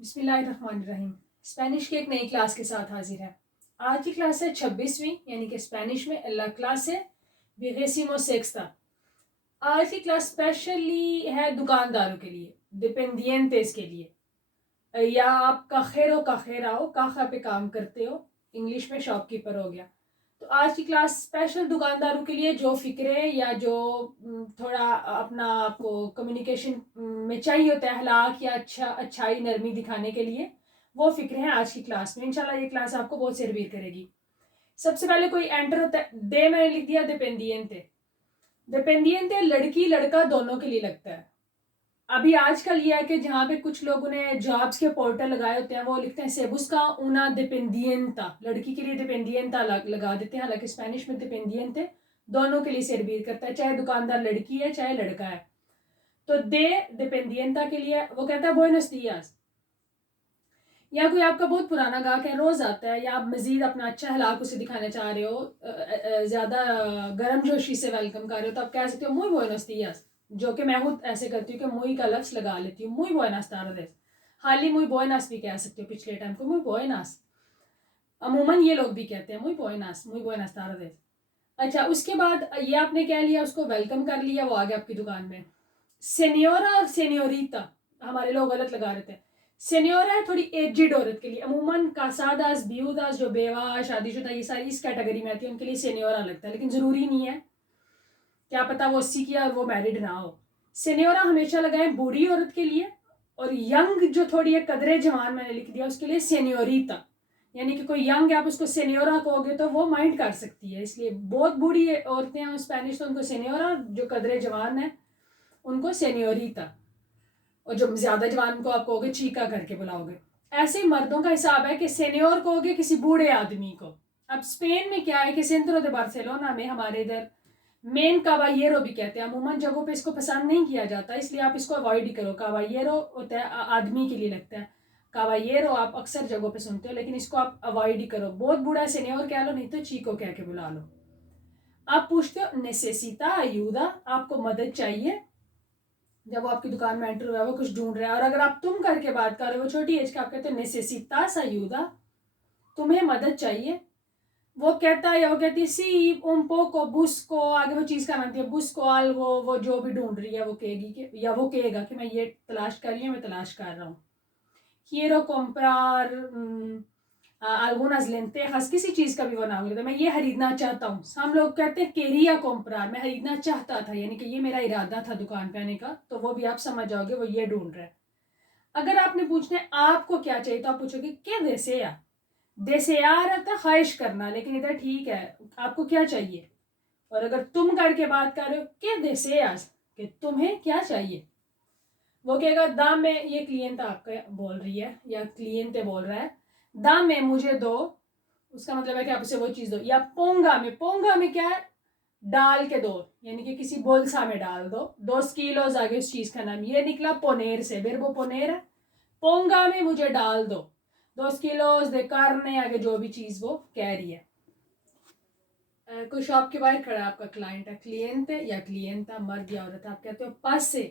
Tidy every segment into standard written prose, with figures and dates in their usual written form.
बिस्मिल्लाहिर्रहमानिर्रहीम। स्पेनिश की एक नई क्लास के साथ हाजिर है। आज की क्लास है 26वीं, यानी कि स्पेनिश में ला क्लास है विगेसिमो सेक्स्ता। आज की क्लास स्पेशली है दुकानदारों के लिए, डिपेंडियंटेस के लिए, या आप काखेरो काखेराओ काखा पे काम करते हो, इंग्लिश में शॉपकीपर हो गया। तो आज की क्लास स्पेशल दुकानदारों के लिए जो फिक्रे या जो थोड़ा अपना आपको कम्युनिकेशन में चाहिए होता है, हलाक या अच्छाई नरमी दिखाने के लिए, वो फिक्रे हैं आज की क्लास में। इंशाल्लाह ये क्लास आपको बहुत सरवीर करेगी। सबसे पहले कोई एंटर होता है, दे मैंने लिख दिया डिपेंडियंटे। डिपेंडियंटे लड़की लड़का दोनों के लिए लगता है। अभी आजकल ये है कि जहाँ पे कुछ लोगों ने जॉब्स के पोर्टल लगाए होते हैं वो लिखते हैं सेबुस्का उना डिपेंडियंता, लड़की के लिए डिपेंडियंता लगा देते हैं। हालांकि स्पेनिश में डिपेंडियंटे दोनों के लिए सरवीर करता है, चाहे दुकानदार लड़की है चाहे लड़का है। तो दे डिपेंडियंता के लिए वो कहता है बुएनोस दियास। या कोई आपका बहुत पुराना गाहक है, रोज आता है, या आप मजीद अपना अच्छा हलाक उसे दिखाना चाह रहे हो, ज्यादा गर्म जोशी से वेलकम कर रहे हो, तो आप कह सकते हो मुई बुएनोस दियास, जो कि मैं खुद ऐसे करती हूँ कि मुई का लफ्ज लगा लेती हूँ, मुई बुएनास तारदेस। हाली मुई बुएनास भी कह सकते हो, पिछले टाइम को मुई बुएनास, अमूमन ये लोग भी कहते हैं मुई बुएनास तारदेस। अच्छा, उसके बाद ये आपने कह लिया, उसको वेलकम कर लिया, वो आ गया आपकी दुकान में। सेनियोरा और सेनियोरिता हमारे लोग गलत लगा रहे थे। सेनियोरा है थोड़ी एजिड औरत के लिए, अमूमन कासादास बियूदास जो बेवा शादीशुदा ये सारी इस कैटेगरी में आती है, उनके लिए सेनियोरा लगता है, लेकिन ज़रूरी नहीं है, क्या पता वो 80 की और वो मैरिड ना हो। सेनियोरा हमेशा लगाएं बूढ़ी औरत के लिए, और यंग जो थोड़ी है कदरे जवान मैंने लिख दिया उसके लिए सेनियोरिता, यानी कि कोई यंग है आप उसको सेनियोरा कहोगे तो वो माइंड कर सकती है, इसलिए बहुत बूढ़ी औरतें हैं स्पेनिश तो उनको सेनियोरा, जो कदरे जवान है उनको सेनियोरिता, और जो ज्यादा जवान को आप कहोगे चीका करके बुलाओगे। ऐसे ही मर्दों का हिसाब है कि सेनियोर कहोगे किसी बूढ़े आदमी को। अब स्पेन में क्या है कि सेंट्रो दे बार्सिलोना में हमारे इधर मेन काबायेरो भी कहते हैं, अमूमन जगहों पे इसको पसंद नहीं किया जाता, इसलिए आप इसको अवॉइड ही करो। काबायेरो होता है आदमी के लिए लगता है, काबायेरो आप अक्सर जगहों पे सुनते हो, लेकिन इसको आप अवॉइड ही करो। बहुत बूढ़ा सेनियोर कह लो, नहीं तो चीको कह के बुला लो। आप पूछते हो नेसेसिता अयूदा, आपको मदद चाहिए, जब वो आपकी दुकान में एंटर हुआ है वो कुछ ढूंढ रहा है, और अगर आप तुम करके बात कर रहे हो, वो छोटी एज का, आप कहते हो नेसेसितास अयूदा, तुम्हें मदद चाहिए। वो कहता है या वो कहती है सी उन पोको बुस्को, आगे वो चीज का नाम दिया बुस्को आल्गो, वो जो भी ढूंढ रही है वो कहेगी कि, या वो कहेगा कि मैं ये तलाश कर रही हूँ, मैं तलाश कर रहा हूँ। quiero comprar algunas lentejas, किसी चीज का भी वो नाम लेता है, मैं ये खरीदना चाहता हूँ। हम लोग कहते हैं quería comprar, मैं खरीदना चाहता था, यानी कि ये मेरा इरादा था दुकान पे आने का, तो वो भी आप समझ जाओगे वो ये ढूंढ रहा है। अगर आपने पूछना है आपको क्या चाहिए, तो आप पूछोगे क्या देसेया। देसेयार रहता है ख्वाहिश करना, लेकिन इधर ठीक है, आपको क्या चाहिए। और अगर तुम करके बात कर रहे हो क्या देसेयास, कि तुम्हें क्या चाहिए, वो कहेगा दाम में, ये क्लिएंट आपका बोल रही है या क्लिएंट बोल रहा है, दाम में मुझे दो, उसका मतलब है कि आप उसे वो चीज दो। या पोंगा में क्या है, डाल के दो, यानी कि किसी बोलसा में डाल दो। 2 किलोज आगे उस चीज का नाम ये निकला पोनेर से, बेरबो पोनेर है, पोंगा में मुझे डाल दो 2 किलोज दे कारने, आगे जो भी चीज वो कह रही है। कोई शॉप के बाहर खड़ा है, आपका क्लाइंट है, क्लिएंट या क्लिएंटा, मर्द या औरत, आप कहते हो पास से,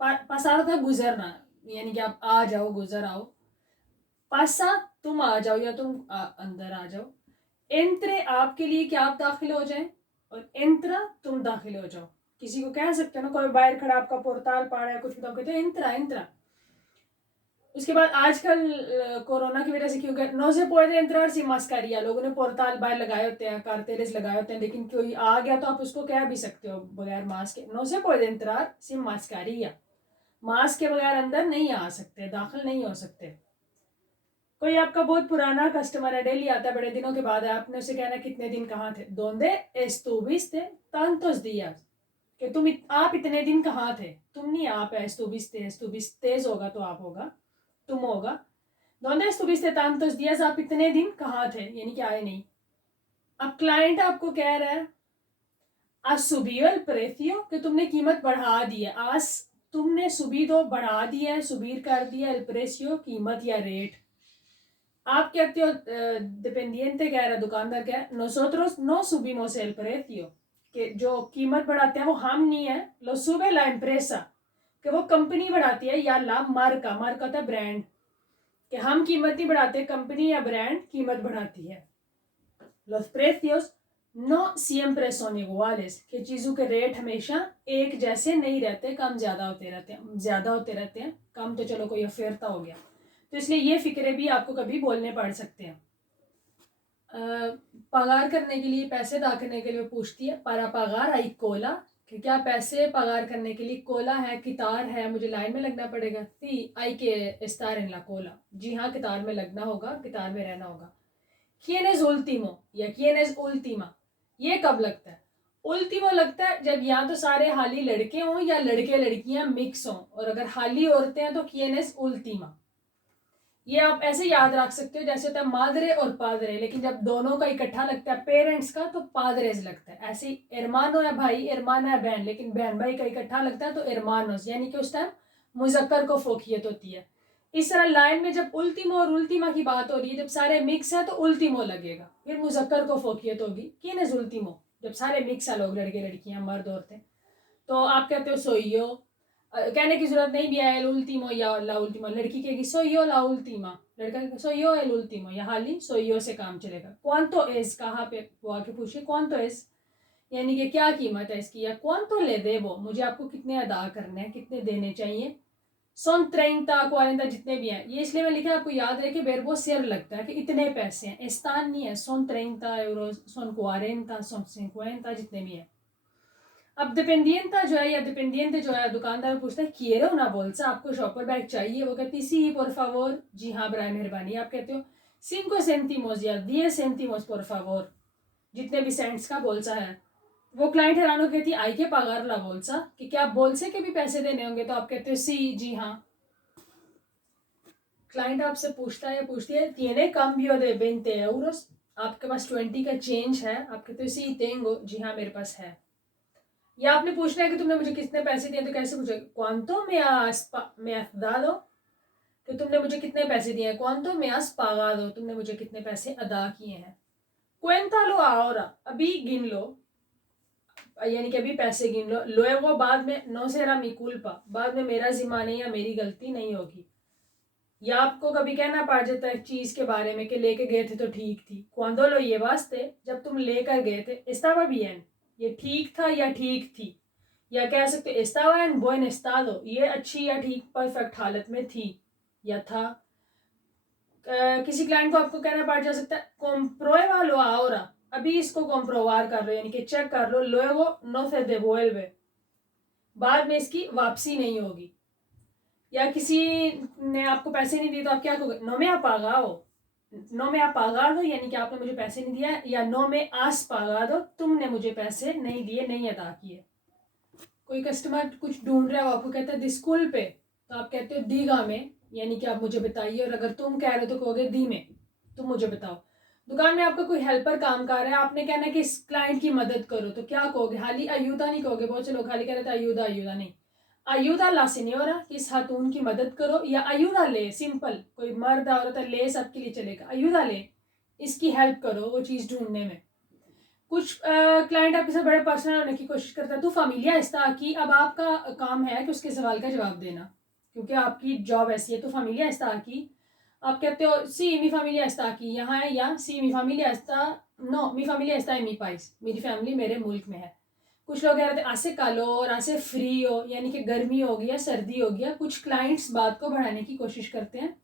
पासार था गुजरना, यानी कि आप आ जाओ, गुजर आओ। पासा तुम आ जाओ या तुम अंदर आ जाओ। एंट्रे आपके लिए कि आप दाखिल हो जाएं, और एंट्रा तुम दाखिल हो जाओ। किसी को कह सकते हो ना, कोई बाहर खड़ा आपका पोर्ताल पा रहा है कुछ बताओ, कहते हो एंट्रा एंट्रा। उसके बाद आजकल कोरोना की वजह से क्योंकि नो से पुede entrar sin mascarilla, लोगों ने पोर्ताल बाहर लगाए होते हैं, कार्टेलेस लगाए होते हैं, लेकिन कोई आ गया तो आप उसको कह भी सकते हो बगैर मास्क के, नो से puede entrar sin mascarilla, mask के बगैर अंदर नहीं आ सकते, दाखिल नहीं हो सकते। कोई आपका बहुत पुराना कस्टमर है, डेली आता है, बड़े दिनों के बाद है, आपने उसे कहना कितने दिन कहाँ थे, donde estuviste tantos días, कि आप इतने दिन कहाँ थे, तुम नहीं आप है, estuviste होगा तो आप होगा, तुम होगा। donde estuviste tantos días, आप इतने दिन कहाँ थे, यानी कि आए नहीं। अब क्लाइंट आपको कह रहा है आज subió el precio, कि तुमने कीमत बढ़ा दी है, आज तुमने सुबीदो बढ़ा दिया है, सुबीर कर दिया, el precio कीमत या रेट। आप कहते हो डिपेंडियंटे कह रहा है, दुकानदार कह रहा है nosotros no subimos el precio, कि जो कीमत बढ़ाते हैं वो हम नहीं है, lo sube la empresa, कि वो कंपनी बढ़ाती है, या ला मार्का, मार्का था ब्रांड, कि हम कीमत नहीं बढ़ाते, कंपनी या ब्रांड कीमत बढ़ाती है। Los precios no siempre son iguales, कि चीज़ों के रेट हमेशा एक जैसे नहीं रहते, कम ज़्यादा होते रहते हैं। कम तो चलो कोई अफेरता हो गया, तो इसलिए ये फिक्रे भी आपको कभी बोलने पड़ सकते हैं। पगार करने के लिए, पैसे अदा करने के लिए पूछती है पारा पगार आई कोला, कि क्या पैसे पगार करने के लिए कोला है, कितार है, मुझे लाइन में लगना पड़ेगा। सी आई के इस्तार इन ला कोला, जी हाँ कितार में लगना होगा, कितार में रहना होगा। quién último या quién última, ये कब लगता है? उल्टीमो लगता है जब या तो सारे हाली लड़के हों या लड़के लड़कियां मिक्स हों, और अगर हाली औरतें हैं तो quién última। ये आप ऐसे याद रख सकते हो जैसे होता है मादरे और पादरे, लेकिन जब दोनों का इकट्ठा लगता है पेरेंट्स का तो पादरेज लगता है। ऐसे इरमानो है भाई, इरमाना है बहन, लेकिन बहन भाई का इकट्ठा लगता है तो इरमानोस, यानी कि उस टाइम मुजक्कर को फोकियत होती है। इस तरह लाइन में जब उल्टीमो और उल्टीमा की बात हो रही है, जब सारे मिक्स है तो उल्टीमो लगेगा, फिर मुजक्कर को फोकियत होगी कि न उल्टीमो, जब सारे मिक्स है लोग, लड़के लड़कियां मर्द औरतें। तो आप कहते हो सोइयो, कहने की जरूरत नहीं भी है एल उल्टीमो या ला उल्टीमो, लड़की कहेगी सोइयो ला उल्टीमा, लड़का सोइयो एल उल्टीमो, या हाली सोइयो से काम चलेगा। क्वांतो एज कहाँ पे वो आके पूछिए, क्वांतो एज यानी कि क्या कीमत है इसकी, या क्वांतो ले दे वो, मुझे आपको कितने अदा करने हैं, कितने देने चाहिए। सोन 30 40 जितने भी हैं, ये इसलिए मैं लिखा आपको याद है कि बेरबो सिर लगता है कि इतने पैसे हैं, स्थान नहीं है। सोन 30 euros, सोन 40, सोन 50 जितने भी हैं। अब डिपेंडियंता जो है या डिपेंडियंट जो है, दुकानदार पूछता है quiero una bolsa, आपको शॉपर बैग चाहिए, वो कहती सी por favor, जी हाँ बराए मेहरबानी। आप कहते हो 5 céntimos या 10 céntimos por favor, जितने भी सेंट्स का बोलसा है। वो क्लाइंट हैरान हो कहती आई के पगार ला बोलसा, कि क्या आप बोलसे के भी पैसे देने होंगे, तो आप कहते हो सी, जी हाँ। क्लाइंट आपसे पूछता है, पूछती है tiene cambio de 20 euros, आपके पास 20 का चेंज है, आप कहते हो सी tengo, जी हाँ मेरे पास है। या आपने पूछना है कि तुमने मुझे कितने पैसे दिए, तो कैसे पूछे, cuánto me has dado, कि तुमने मुझे कितने पैसे दिए हैं। cuánto me has pagado, तुमने मुझे कितने पैसे अदा किए हैं। cuéntalo ahora, अभी गिन लो, यानी कि अभी पैसे गिन लो। luego बाद में, no será mi culpa, बाद में मेरा जिम्मा नहीं या मेरी गलती नहीं होगी। या आपको कभी कहना पड़ जाता है चीज के बारे में कि लेके गए थे तो ठीक थी। cuando lo llevaste, जब तुम लेकर गए थे। estaba bien, ये ठीक था या ठीक थी। या कह सकते estaba en buen estado, ये अच्छी या ठीक परफेक्ट हालत में थी या था। किसी क्लाइंट को आपको कहना पड़ जा सकता है compruébalo ahora, अभी इसको कंप्रोवार कर लो, यानी कि चेक कर लो। luego no se devuelve, बाद में इसकी वापसी नहीं होगी। या किसी ने आपको पैसे नहीं दिए तो आप क्या कहोगे, नो में आप पागाओ, नो में आप पागा दो, यानी कि आपने मुझे पैसे नहीं दिया, या नो में आस पागा दो, तुमने मुझे पैसे नहीं दिए, नहीं अदा किए। कोई कस्टमर कुछ ढूंढ रहा है, वो आपको कहता है दिस्कुल पे, तो आप कहते हो दीगा में, यानी कि आप मुझे बताइए। और अगर तुम कह रहे हो तो कहोगे दी में, तुम मुझे बताओ। दुकान में आपका कोई हेल्पर काम कर रहा है, आपने कहना है कि इस क्लाइंट की मदद करो, तो क्या कहोगे, हाली अयूदा नहीं कहोगे। बहुत से लोग खाली कह रहे थे अयूदा, अयूदा नहीं, अयूदा ला सिन्योरा, कि इस खातून की मदद करो, या अयूदा ले, सिंपल, कोई मर्द औरत है ले सबके लिए चलेगा, अयूदा ले, इसकी हेल्प करो वो चीज़ ढूंढने में। कुछ क्लाइंट आपके साथ बड़े पर्सनल होने की कोशिश करता है, तो फामिलिया इस्ता की, अब आपका काम है कि उसके सवाल का जवाब देना, क्योंकि आपकी जॉब ऐसी है। तो फामिलिया इस्ता की, आप कहते हो सी मी फामिलिया इस्ता की यहाँ है, या सी मी फामिलिया इस्ता, नो मी फामिलिया इस्ता है मी पाइस, मेरी फैमिली मेरे मुल्क में है। कुछ लोग कह रहे थे आसे कालो और आसे फ्री हो, यानी कि गर्मी हो गया, सर्दी हो गया। कुछ क्लाइंट्स बात को बढ़ाने की कोशिश करते हैं,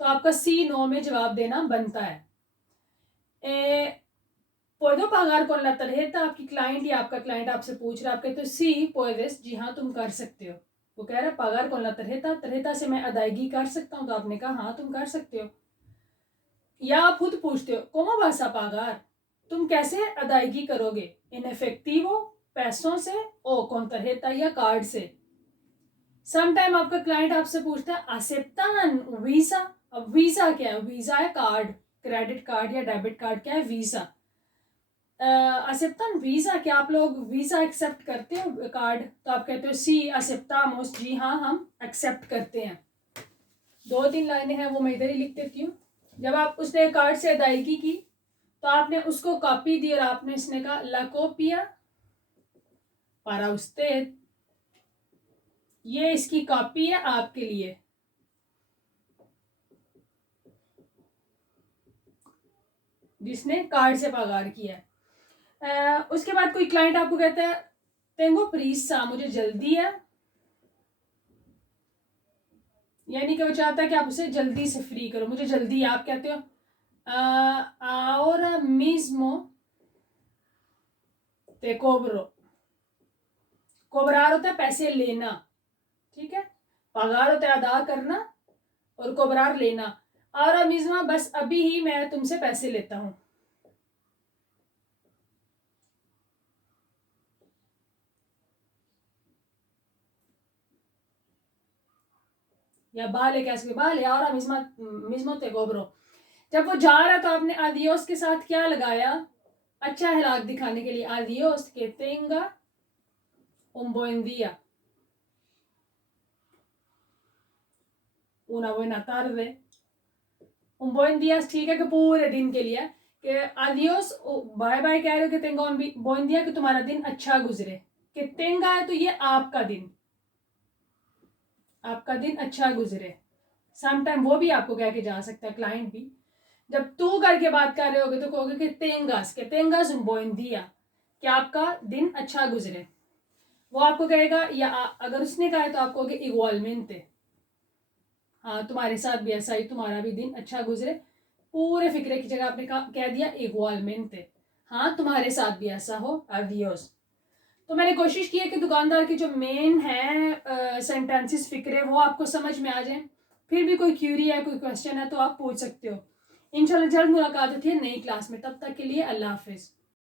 तो आपका सी नो में जवाब देना बनता है। पुedo pagar con la tarjeta, आपकी क्लाइंट या आपका क्लाइंट आपसे पूछ रहा है, आप कहते हो सी puedes, जी हाँ तुम कर सकते हो। वो कह रहा है pagar con la tarjeta, tarjeta से मैं अदायगी कर सकता हूँ, तो आपने कहा हाँ तुम कर सकते हो। या आप खुद पूछते हो cómo vas a pagar, तुम कैसे अदायगी करोगे, इन efectivo, पैसों से, ओ con tarjeta या कार्ड से। समटाइम आपका क्लाइंट आपसे पूछता है aceptan वीजा, अब वीजा क्या है, वीजा है कार्ड, क्रेडिट कार्ड या डेबिट कार्ड क्या है, वीजा। असेप्टन वीजा, क्या आप लोग वीजा एक्सेप्ट करते हो कार्ड, तो आप कहते हो सी असेप्टामोस, जी हाँ हम एक्सेप्ट करते हैं। 2-3 लाइनें हैं वो मैं इधर ही लिख देती हूँ। जब आप उसने कार्ड से अदायगी की तो आपने उसको कॉपी दी और आपने इसने कहा ला कॉपिया पारा उस्तेद, ये इसकी कॉपी है आपके लिए। जिसने कार्ड से पगार किया है। उसके बाद कोई क्लाइंट आपको कहता है तेंगो प्रीसा, मुझे जल्दी है, यानी कि वो चाहता है कि आप उसे जल्दी से फ्री करो, मुझे जल्दी है। आप कहते हो ahora mismo te cobro। कोबरार होता है पैसे लेना, ठीक है। पगार होता है अदा करना, और कोबरार लेना। ahora mismo बस अभी ही मैं तुमसे पैसे लेता हूँ। या बाले कैसे बाले, ahora mismo te cobro। जब वो जा रहा तो आपने आदियोस के साथ क्या लगाया, अच्छा अखलाक दिखाने के लिए, आदियोस के tenga un buen día, una buena tarde। un buen día ठीक है कि पूरे दिन के लिए, कि आदियोस बाय बाय कह रहे हो कि tenga un buen día कि तुम्हारा दिन अच्छा गुजरे, कि tenga है तो ये आपका दिन, आपका दिन अच्छा गुजरे। सम टाइम वो भी आपको कह के जा सकता है क्लाइंट भी। जब तू करके बात कर रहे होगे तो कहोगे कि तेंगास un buen día, कि आपका दिन अच्छा गुजरे। वो आपको कहेगा, या अगर उसने कहा है तो आप कहोगे इग्वालमेंटे, हाँ तुम्हारे साथ भी ऐसा ही, तुम्हारा भी दिन अच्छा गुजरे। पूरे फिक्रे की जगह आपने कह दिया इग्वालमेंटे, हाँ तुम्हारे साथ भी ऐसा हो, adiós। तो मैंने कोशिश की है कि दुकानदार की जो मेन है सेंटेंसेस फिक्रे वो आपको समझ में आ जाए। फिर भी कोई क्यूरी है, कोई क्वेश्चन है तो आप पूछ सकते हो। इंशाल्लाह जल्द मुलाकात होती है नई क्लास में, तब तक के लिए अल्लाह हाफिज़।